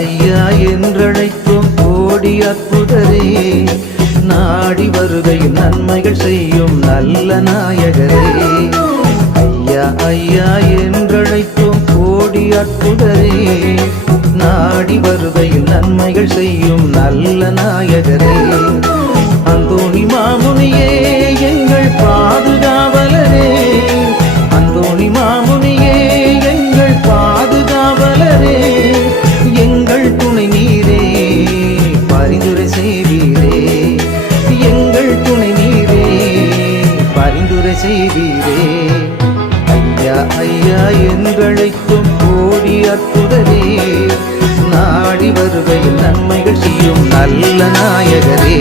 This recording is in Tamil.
ஐயா என்றழைக்கும் கோடி அற்புதரே, நாடி வருகையில் நன்மைகள் செய்யும் நல்ல நாயகரே. ஐயா ஐயா என்றழைக்கும் கோடி அற்புதரே, நாடி வருகையில் நன்மைகள் செய்யும் நல்ல நாயகரே. அந்தோணி மாமுனியே எங்கள் பாதுகாவலரே, அந்தோணி மாமுனியே எங்கள் பாதுகாவலரே. எங்கள் துணை நீரே பரிந்துரை செய்வீரே, எங்கள் துணை நீரே பரிந்துரை செய்வீரே. ஐயா ஐயா என்றழைக்கும் கோடி அற்புதரே, நாடி வருகையில் நன்மைகள் செய்யும் நல்ல நாயகரே.